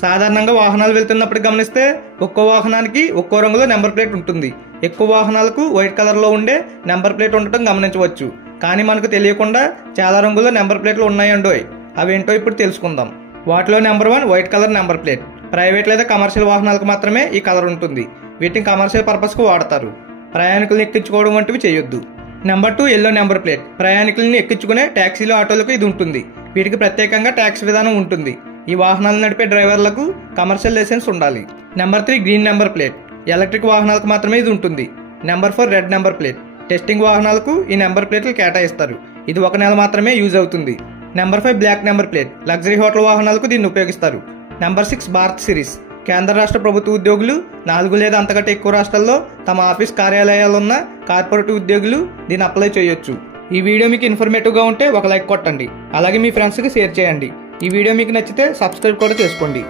సాధారణంగా వాహనాలు వెళ్తున్నప్పుడు గమనిస్తే ఒక్కో వాహనానికి ఒక్కో రంగులో నెంబర్ ప్లేట్ ఉంటుంది. ఎక్కువ వాహనాలకు వైట్ కలర్లో ఉండే నెంబర్ ప్లేట్ ఉండటం గమనించవచ్చు. కానీ మనకు తెలియకుండా చాలా రంగుల్లో నెంబర్ ప్లేట్లు ఉన్నాయండోయ్. అవేంటో ఇప్పుడు తెలుసుకుందాం. వాటిలో number 1 white colour number plate. Private లేదా కమర్షియల్ వాహనాలకు మాత్రమే ఈ కలర్ ఉంటుంది. వీటిని కమర్షియల్ పర్పస్కు వాడతారు. ప్రయాణికులను ఎక్కించుకోవడం వంటివి చేయొద్దు. Number 2 yellow number plate. ప్రయాణికులను ఎక్కించుకునే ట్యాక్సీలు, ఆటోలకు ఇది ఉంటుంది. వీటికి ప్రత్యేకంగా ట్యాక్స్ విధానం ఉంటుంది. ఈ వాహనాలు నడిపే డ్రైవర్లకు కమర్షియల్ లైసెన్స్ ఉండాలి. Number 3 green number plate. Electric వాహనాలకు మాత్రమే ఇది ఉంటుంది. Number 4 red number plate. Testing వాహనాలకు ఈ నెంబర్ ప్లేట్లు కేటాయిస్తారు. ఇది 1 నెల మాత్రమే యూజ్ అవుతుంది. Number 5 block number plate. Luxury hotel వాహనాలకు దీన్ని ఉపయోగిస్తారు. Number 6 Bharat series. కేంద్ర రాష్ట్ర ప్రభుత్వ ఉద్యోగులు, 4 లేదా అంతకంటే ఎక్కువ రాష్ట్రాల్లో తమ ఆఫీస్ కార్యాలయాలున్న కార్పొరేట్ ఉద్యోగులు దీన్ని అప్లై చేయొచ్చు. ఈ వీడియో మీకు ఇన్ఫర్మేటివ్గా ఉంటే ఒక లైక్ కొట్టండి. అలాగే మీ ఫ్రెండ్స్కి షేర్ చేయండి. ఈ వీడియో మీకు నచ్చితే సబ్స్క్రైబ్ కూడా చేసుకోండి.